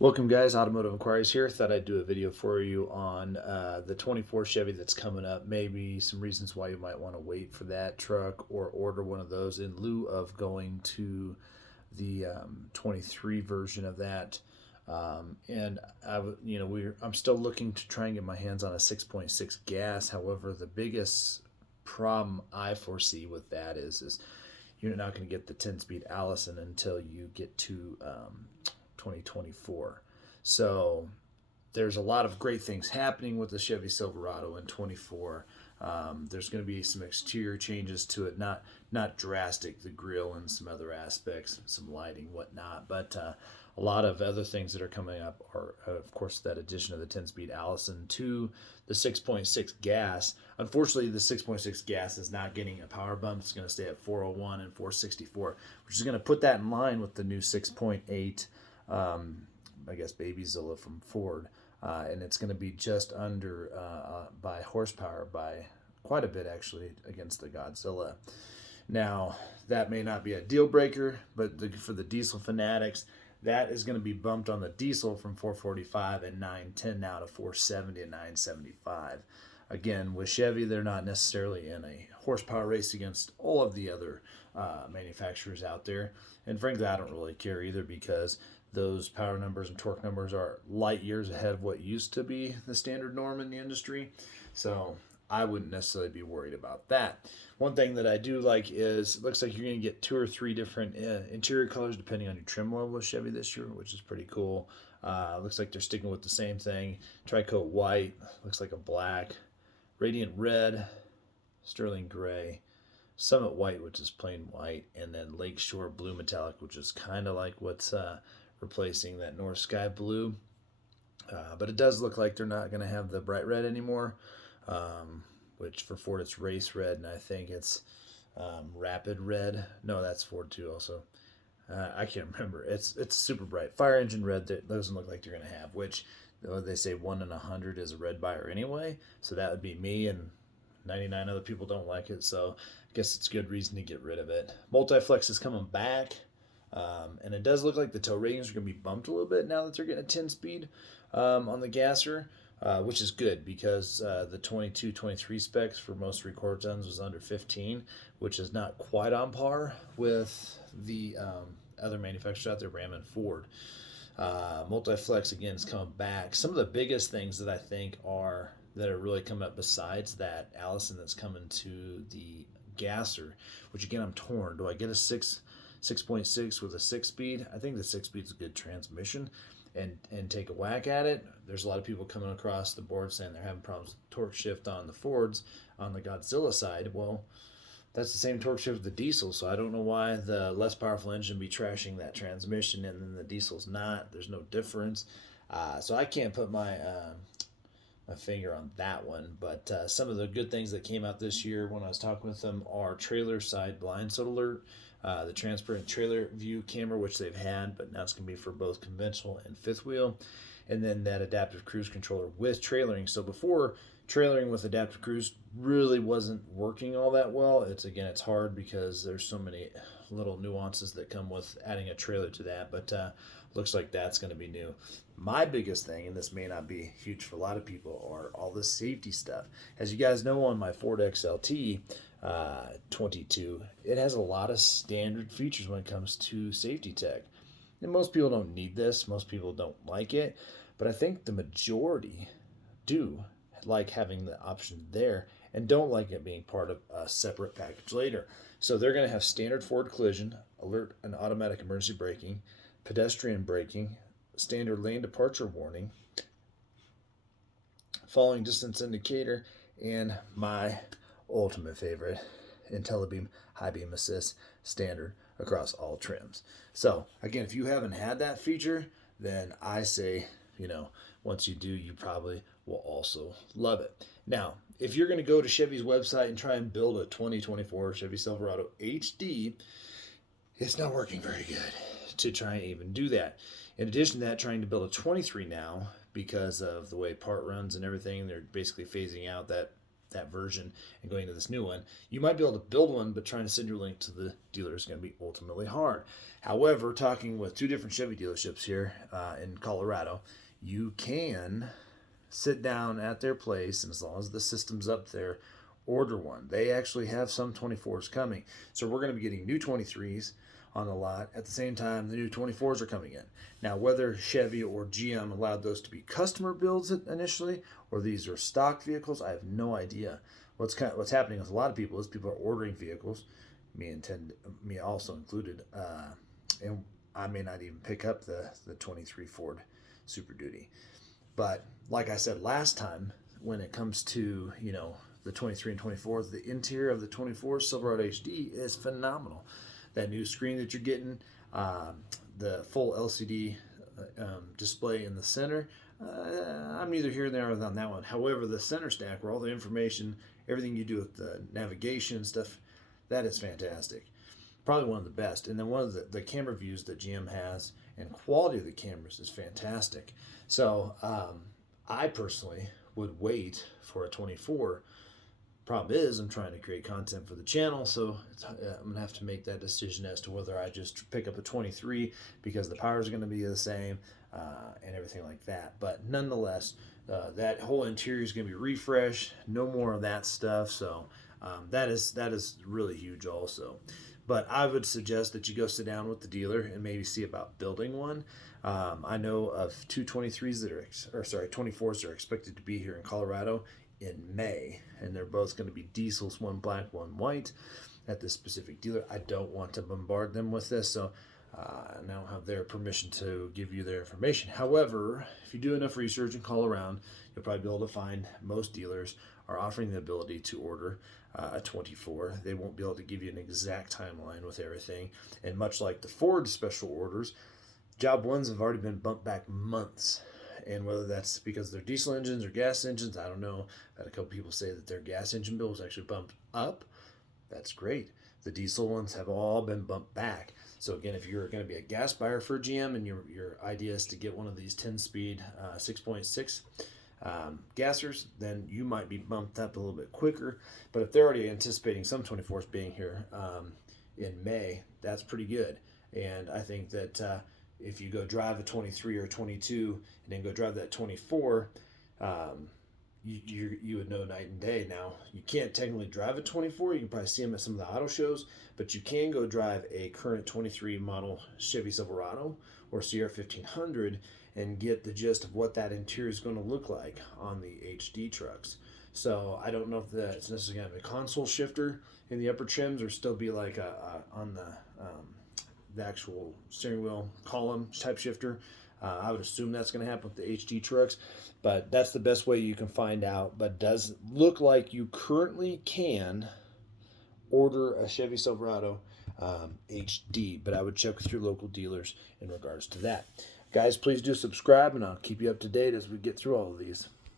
Welcome guys, Automotive Inquiries here. Thought I'd do a video for you on the 24 Chevy that's coming up. Maybe some reasons why you might want to wait for that truck or order one of those in lieu of going to the 23 version of that. I'm still looking to try and get my hands on a 6.6 gas. However, the biggest problem I foresee with that is you're not going to get the 10-speed Allison until you get to 2024. So there's a lot of great things happening with the Chevy Silverado in 24. There's going to be some exterior changes to it, not drastic, the grille and some other aspects, some lighting, whatnot, but a lot of other things that are coming up are, of course, that addition of the 10-speed Allison to the 6.6 gas. Unfortunately, the 6.6 gas is not getting a power bump. It's going to stay at 401 and 464, which is going to put that in line with the new 6.8 I guess Babyzilla from Ford, and it's going to be just under by horsepower by quite a bit actually against the Godzilla. Now that may not be a deal breaker, but for the diesel fanatics, that is going to be bumped on the diesel from 445 and 910 now to 470 and 975. Again, with Chevy, they're not necessarily in a horsepower race against all of the other manufacturers out there. And frankly, I don't really care either, because those power numbers and torque numbers are light years ahead of what used to be the standard norm in the industry. So I wouldn't necessarily be worried about that. One thing that I do like is it looks like you're going to get 2 or 3 different interior colors depending on your trim level with Chevy this year, which is pretty cool. Looks like they're sticking with the same thing. Tri-coat white, looks like a black, radiant red, sterling gray, summit white, which is plain white, and then lakeshore blue metallic, which is kind of like what's replacing that North Sky blue. But it does look like they're not going to have the bright red anymore, which for Ford it's race red, and I think it's rapid red. No, that's Ford too also. I can't remember. It's super bright. Fire engine red that doesn't look like they're going to have, which they say 1 in 100 is a red buyer anyway. So that would be me, and 99 other people don't like it. So I guess it's good reason to get rid of it. Multi-flex is coming back. And it does look like the tow ratings are going to be bumped a little bit now that they're getting a 10-speed on the gasser, which is good, because the 22, 23 specs for most record zones was under 15, which is not quite on par with the other manufacturers out there, Ram and Ford. Multi-flex, again, is coming back. Some of the biggest things that I think that are really coming up besides that Allison that's coming to the gasser, which again, I'm torn. Do I get a 6.6 with a 6-speed? I think the 6-speed is a good transmission, and take a whack at it. There's a lot of people coming across the board saying they're having problems with torque shift on the Fords on the Godzilla side. Well, that's the same torque shift with the diesel, so I don't know why the less powerful engine be trashing that transmission and then the diesel's not. There's no difference. So I can't put my finger on that one, but some of the good things that came out this year when I was talking with them are trailer side blind spot alert, the transparent trailer view camera, which they've had, but now it's going to be for both conventional and fifth wheel, and then that adaptive cruise controller with trailering. So before, trailering with adaptive cruise really wasn't working all that well. It's hard because there's so many little nuances that come with adding a trailer to that, but looks like that's going to be new. My biggest thing, and this may not be huge for a lot of people, are all the safety stuff. As you guys know, on my Ford XLT 22, it has a lot of standard features when it comes to safety tech. And most people don't need this. Most people don't like it. But I think the majority do like having the option there and don't like it being part of a separate package later. So they're going to have standard forward collision, alert and automatic emergency braking, pedestrian braking, standard lane departure warning, following distance indicator, and my ultimate favorite, IntelliBeam high beam assist standard across all trims. So again, if you haven't had that feature, then I say, once you do, you probably will also love it. Now, if you're going to go to Chevy's website and try and build a 2024 Chevy Silverado HD, it's not working very good to try and even do that. In addition to that, trying to build a 23 now, because of the way part runs and everything, they're basically phasing out that that version and going to this new one. You might be able to build one, but trying to send your link to the dealer is going to be ultimately hard. However, talking with 2 different Chevy dealerships here in Colorado, you can sit down at their place, and as long as the system's up there, order one. They actually have some 24s coming. So we're going to be getting new 23s on the lot. At the same time, the new 24s are coming in. Now, whether Chevy or GM allowed those to be customer builds initially, or these are stock vehicles, I have no idea. What's happening with a lot of people is people are ordering vehicles, me also included, and I may not even pick up the 23 Ford Super Duty. But like I said last time, when it comes to, the 23 and 24s, the interior of the 24 Silverado HD is phenomenal. That new screen that you're getting, the full LCD display in the center, I'm neither here nor there on that one. However, the center stack, where all the information, everything you do with the navigation and stuff, that is fantastic. Probably one of the best. And then one of the camera views that GM has, and quality of the cameras is fantastic. So I personally would wait for a 24. Problem is, I'm trying to create content for the channel, so I'm going to have to make that decision as to whether I just pick up a 23 because the power is going to be the same and everything like that. But nonetheless, that whole interior is going to be refreshed. No more of that stuff. So that is really huge also. But I would suggest that you go sit down with the dealer and maybe see about building one. I know of 2 23s that are, 24s that are expected to be here in Colorado in May, and they're both going to be diesels, one black, one white, at this specific dealer. I don't want to bombard them with this, so I don't have their permission to give you their information. However, if you do enough research and call around, you'll probably be able to find most dealers are offering the ability to order a 24. They won't be able to give you an exact timeline with everything, and much like the Ford special orders, job ones have already been bumped back months. And whether that's because they're diesel engines or gas engines, I don't know. I've had a couple people say that their gas engine bill was actually bumped up. That's great. The diesel ones have all been bumped back. So again, if you're going to be a gas buyer for GM and your idea is to get one of these 10-speed 6.6 gassers, then you might be bumped up a little bit quicker. But if they're already anticipating some 24s being here in May, that's pretty good. And I think that if you go drive a 23 or a 22 and then go drive that 24, you would know night and day. Now, you can't technically drive a 24. You can probably see them at some of the auto shows, but you can go drive a current 23 model Chevy Silverado or Sierra 1500 and get the gist of what that interior is going to look like on the HD trucks. So I don't know if that's necessarily going to be a console shifter in the upper trims or still be like on the actual steering wheel column type shifter. I would assume that's going to happen with the HD trucks, but that's the best way you can find out. But it does look like you currently can order a Chevy Silverado HD, but I would check with your local dealers in regards to that. Guys, please do subscribe, and I'll keep you up to date as we get through all of these.